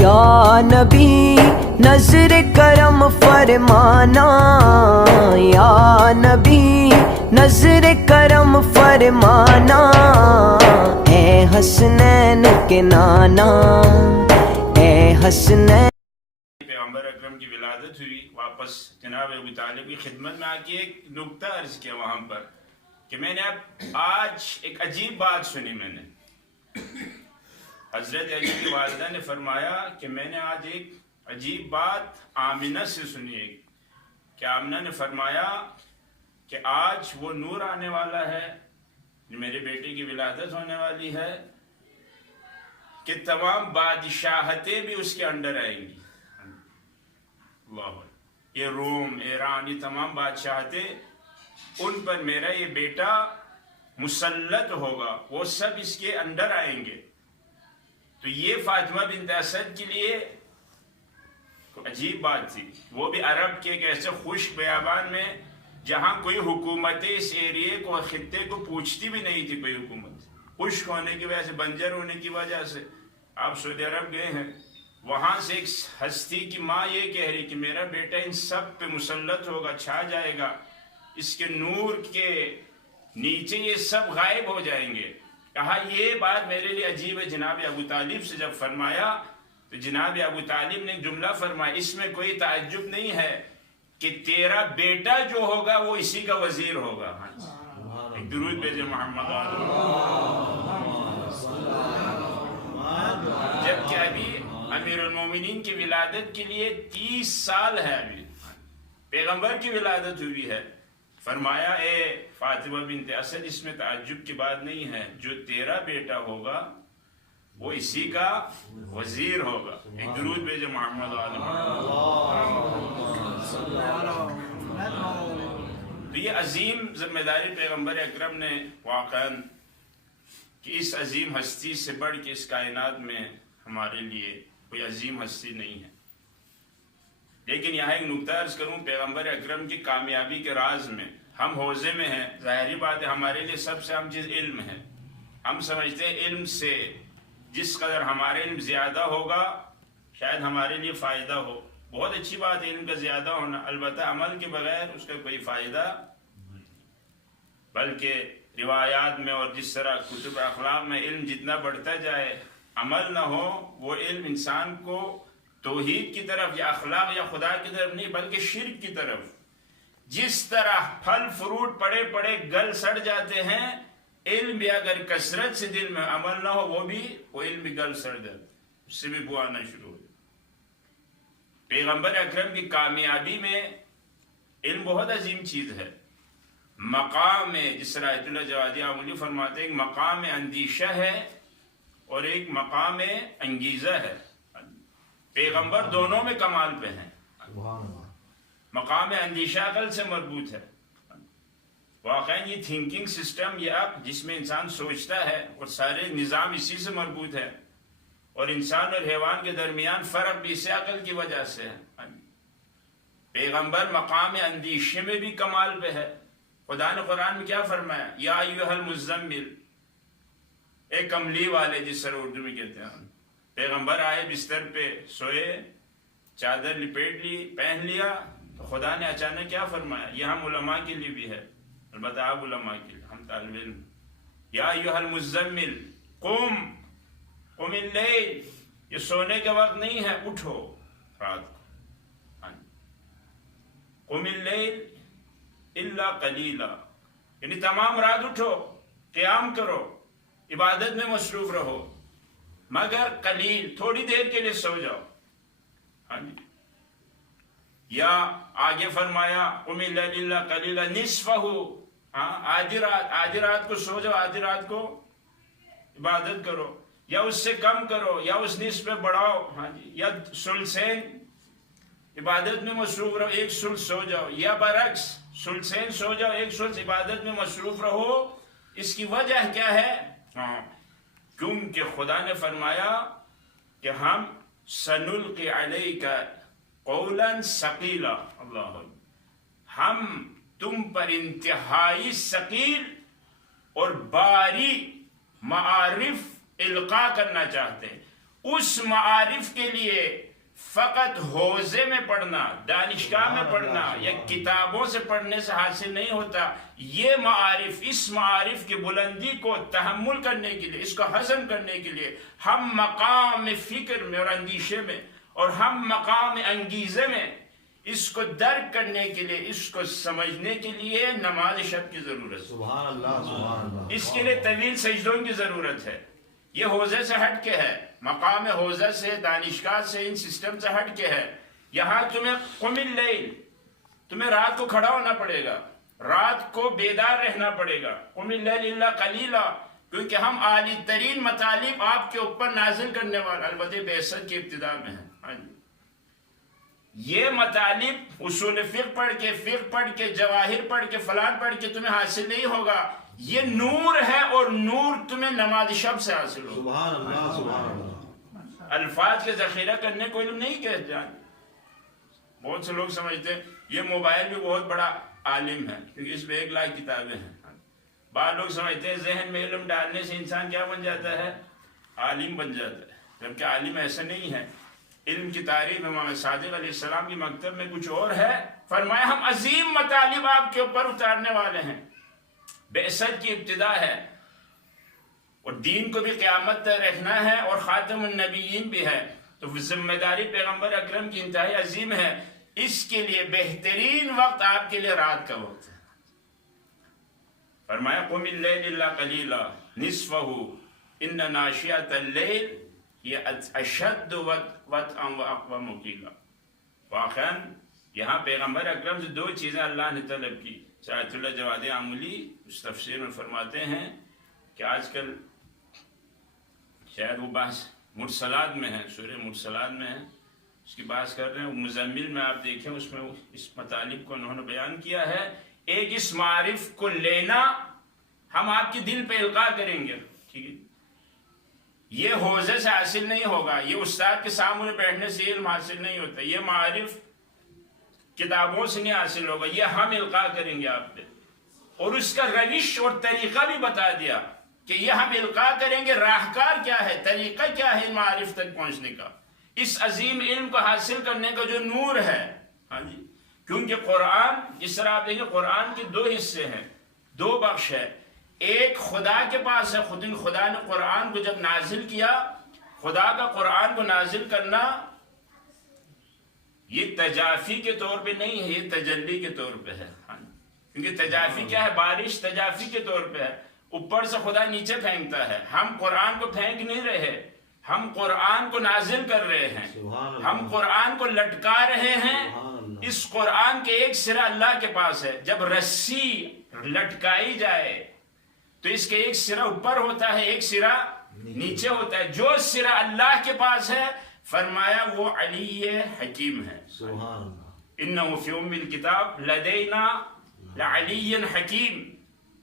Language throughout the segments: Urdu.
یا نبی نظر کرم فرمانا، یا نبی نظر کرم فرمانا، اے حسنین کے نانا، اے حسنین۔ پیغمبر اکرم کی ولادت ہوئی، واپس جناب ابو طالب کی خدمت میں آ کے ایک نکتہ عرض کیا وہاں پر کہ میں نے اب آج ایک عجیب بات سنی۔ میں نے حضرت علی کی والدہ نے فرمایا کہ میں نے آج ایک عجیب بات آمنہ سے سنی ہے کہ آمنہ نے فرمایا کہ آج وہ نور آنے والا ہے، میرے بیٹے کی ولادت ہونے والی ہے کہ تمام بادشاہتیں بھی اس کے انڈر آئیں گی۔ اللہ، یہ روم، ایران، یہ تمام بادشاہتیں، ان پر میرا یہ بیٹا مسلط ہوگا، وہ سب اس کے انڈر آئیں گے۔ تو یہ فاطمہ بنت اسد کے لیے عجیب بات تھی، وہ بھی عرب کے ایک ایسے خشک بیابان میں جہاں کوئی حکومت اس ایریے کو، خطے کو پوچھتی بھی نہیں تھی کوئی حکومت، خشک ہونے کی وجہ سے، بنجر ہونے کی وجہ سے۔ آپ سعودی عرب گئے ہیں، وہاں سے ایک ہستی کی ماں یہ کہہ رہی کہ میرا بیٹا ان سب پہ مسلط ہوگا، چھا جائے گا، اس کے نور کے نیچے یہ سب غائب ہو جائیں گے۔ کہا یہ بات میرے لیے عجیب ہے۔ جناب ابو طالب سے جب فرمایا تو جناب ابو طالب نے ایک جملہ فرمایا، اس میں کوئی تعجب نہیں ہے کہ تیرا بیٹا جو ہوگا وہ اسی کا وزیر ہوگا۔ ایک درود بھیجے محمد جبکہ ابھی امیر المومنین کی ولادت کے لیے 30 سال ہے، ابھی پیغمبر کی ولادت ہوئی ہے۔ فرمایا اے فاطمہ بنت اسد، اس میں تعجب کی بات نہیں ہے، جو تیرا بیٹا ہوگا وہ اسی کا وزیر ہوگا۔ ایک درود بھیجے محمد تو یہ عظیم ذمہ داری پیغمبر اکرم نے واقعاً کہ اس عظیم ہستی سے بڑھ کے اس کائنات میں ہمارے لیے کوئی عظیم ہستی نہیں ہے۔ لیکن یہاں ایک نکتہ عرض کروں، پیغمبر اکرم کی کامیابی کے راز میں ہم حوزے میں ہیں، ظاہری بات ہے ہمارے لیے سب سے اہم چیز علم ہے۔ ہم سمجھتے ہیں علم سے جس قدر ہمارے علم زیادہ ہوگا شاید ہمارے لیے فائدہ ہو۔ بہت اچھی بات ہے علم کا زیادہ ہونا، البتہ عمل کے بغیر اس کا کوئی فائدہ، بلکہ روایات میں اور جس طرح کتب اخلاق میں علم جتنا بڑھتا جائے، عمل نہ ہو، وہ علم انسان کو توحید کی طرف یا اخلاق یا خدا کی طرف نہیں بلکہ شرک کی طرف، جس طرح پھل فروٹ پڑے پڑے گل سڑ جاتے ہیں، علم بھی اگر کثرت سے دل میں عمل نہ ہو وہ علم بھی گل سڑ جاتا ہے، اس سے بھی بو آنا شروع ہو۔ پیغمبر اکرم کی کامیابی میں علم بہت عظیم چیز ہے۔ مقام ہے، جس طرح آیت اللہ جوادی عاملی فرماتے ہیں، ایک مقام اندیشہ ہے اور ایک مقام انگیزہ ہے۔ پیغمبر دونوں میں کمال پہ ہیں۔ مقام اندیشہ عقل سے مربوط ہے، واقعی یہ تھنکنگ سسٹم، یہ اب جس میں انسان سوچتا ہے، اور سارے نظام اسی سے مربوط ہے، اور انسان اور حیوان کے درمیان فرق بھی اسے عقل کی وجہ سے ہے۔ پیغمبر مقام اندیشے میں بھی کمال پہ ہے۔ خدا نے قرآن میں کیا فرمایا؟ یا ایھا المزمل، اے کملی والے، جس طرح اردو میں کہتے ہیں۔ پیغمبر آئے بستر پہ سوئے، چادر لپیٹ لی، پہن لیا، تو خدا نے اچانک کیا فرمایا؟ یہ ہم علماء کے لیے بھی ہے، البتہ آپ علماء کے لیے، ہم طالب علم۔ یا ایھا المزمل قم اللیل، یہ سونے کا وقت نہیں ہے، اٹھو رات کو۔ قم اللیل الا قلیلا، یعنی تمام رات اٹھو، قیام کرو، عبادت میں مصروف رہو، مگر قلیل، تھوڑی دیر کے لیے سو جاؤ۔ ہاں جی، یا آگے فرمایا قم اللیل الا قلیلا نصفہ، آدھی رات کو سو جاؤ، آدھی رات کو عبادت کرو، یا اس سے کم کرو، یا اس نصف پہ بڑھاؤ۔ ہاں جی، یا ثلثین عبادت میں مصروف رہو، ایک ثلث سو جاؤ، یا برعکس ثلثین سو جاؤ، ایک ثلث عبادت میں مصروف رہو۔ اس کی وجہ کیا ہے؟ کیونکہ خدا نے فرمایا کہ ہم سنلقی علیک قولا ثقیلا، اللہ، ہم تم پر انتہائی ثقیل اور باری معارف القاء کرنا چاہتے ہیں، اس معارف کے لیے فقط حوزے میں پڑھنا، دانشگاہ میں پڑھنا یا کتابوں سے پڑھنے سے حاصل نہیں ہوتا. یہ معارف، اس معارف کی بلندی کو تحمل کرنے کے لیے، اس کو ہضم کرنے کے لیے ہم مقام فکر میں اور اندیشے میں اور ہم مقام انگیزے میں اس کو درک کرنے کے لیے، اس کو سمجھنے کے لیے نماز شب کی ضرورت ہے. سبحان اللہ سبحان اللہ. اس کے لیے طویل سجدوں کی ضرورت ہے. یہ حوزے سے ہٹ کے ہے، مقام حوزہ سے، دانشگاہ سے، ان سسٹم سے ہٹ کے ہے. یہاں تمہیں قم اللیل، تمہیں رات کو کھڑا ہونا پڑے گا، رات کو بیدار رہنا پڑے گا. قم اللیل الا قلیلا، کیونکہ ہم عالی ترین مطالب آپ کے اوپر نازل کرنے والا، البتہ بعثت کی ابتدا میں ہے. یہ مطالب اصول فقہ پڑھ کے جواہر پڑھ کے فلان پڑھ کے تمہیں حاصل نہیں ہوگا. یہ نور ہے اور نور تمہیں نماز شب سے حاصل ہوگا. سبحان اللہ سبحان اللہ. الفاظ کے ذخیرہ کرنے کو علم نہیں کہتے ہیں. بہت سے لوگ سمجھتے ہیں یہ موبائل بھی بہت بڑا عالم ہے کیونکہ اس میں 1 لاکھ کتابیں ہیں. بعض لوگ سمجھتے ہیں ذہن میں علم ڈالنے سے انسان کیا بن جاتا ہے؟ عالم بن جاتا ہے. جبکہ عالم ایسا نہیں ہے. علم کی تعریف امام صادق علیہ السلام کی مکتب میں کچھ اور ہے. فرمایا ہم عظیم مطالب آپ کے اوپر اتارنے والے ہیں. بعثت کی ابتدا ہے اور دین کو بھی قیامت تک رکھنا ہے اور خاتم النبیین بھی ہے. تو ذمہ داری پیغمبر اکرم کی انتہائی عظیم ہے. اس کے لیے بہترین وقت آپ کے لیے رات کا وقت ہے. فرمایا قم اللیل الا قلیلا نصفہ ان ناشئۃ اللیل یہ اشد وطئا واقوم قیلا. واقعا یہاں پیغمبر اکرم سے 2 چیزیں اللہ نے طلب کی. آیت اللہ جواد عاملی اس تفسیر میں فرماتے ہیں کہ آج کل شاید وہ بحث مرسلات میں ہے، سورہ مرسلات میں ہے، اس کی بحث کر رہے ہیں. مزمل میں آپ دیکھیں اس میں اس مطالب کو انہوں نے بیان کیا ہے. ایک اس معارف کو لینا ہم آپ کے دل پہ القاء کریں گے. ٹھیک ہے، یہ حوزے سے حاصل نہیں ہوگا، یہ استاد کے سامنے بیٹھنے سے علم حاصل نہیں ہوتا، یہ معارف کتابوں سے نہیں حاصل ہوگا، یہ ہم القاء کریں گے آپ پہ. اور اس کا روش اور طریقہ بھی بتا دیا کہ یہ ہم القاء کریں گے. راہکار کیا ہے، طریقہ کیا ہے ان معارف تک پہنچنے کا، اس عظیم علم کو حاصل کرنے کا جو نور ہے. ہاں جی، کیونکہ قرآن جس طرح آپ دیکھیں قرآن کے 2 حصے ہیں، 2 بخش ہے. ایک خدا کے پاس ہے. خدا نے قرآن کو جب نازل کیا، خدا کا قرآن کو نازل کرنا یہ تجافی کے طور پہ نہیں ہے، یہ تجلی کے طور پہ ہے. کیونکہ تجافی کیا ہے؟ بارش تجافی کے طور پہ ہے، اوپر سے خدا نیچے پھینکتا ہے. ہم قرآن کو پھینک نہیں رہے، ہم قرآن کو نازل کر رہے ہیں، ہم قرآن کو لٹکا رہے ہیں. اس قرآن کے ایک سرا اللہ کے پاس ہے. جب رسی لٹکائی جائے تو اس کے ایک سرا اوپر ہوتا ہے، ایک سرا نیچے ہوتا ہے. جو سرا اللہ کے پاس ہے فرمایا وہ علی حکیم ہے. سبحان اللہ. انہ فی ام الکتاب لدینا لعلی حکیم.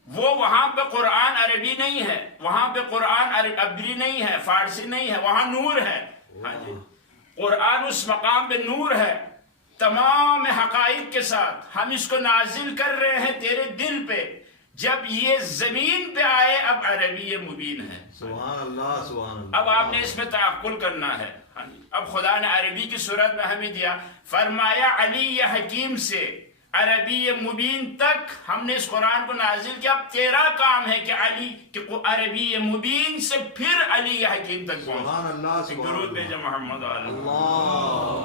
وہ وہاں پہ قرآن عربی نہیں ہے، وہاں پہ قرآن عبری نہیں ہے، فارسی نہیں ہے، وہاں نور ہے. ہاں جی، قرآن اس مقام پہ نور ہے تمام حقائق کے ساتھ. ہم اس کو نازل کر رہے ہیں تیرے دل پہ. جب یہ زمین پہ آئے اب عربی مبین ہے. سبحان اللہ سبحان اللہ. اب آپ نے اس میں تعقل کرنا ہے. اب خدا نے عربی کی صورت میں ہمیں دیا، فرمایا علی حکیم سے عربی مبین تک ہم نے اس قرآن کو نازل کیا. اب تیرا کام ہے کہ عربی مبین سے پھر علی حکیم تک پہنچ. سبحان اللہ. درود بھیجو محمد. اللہ.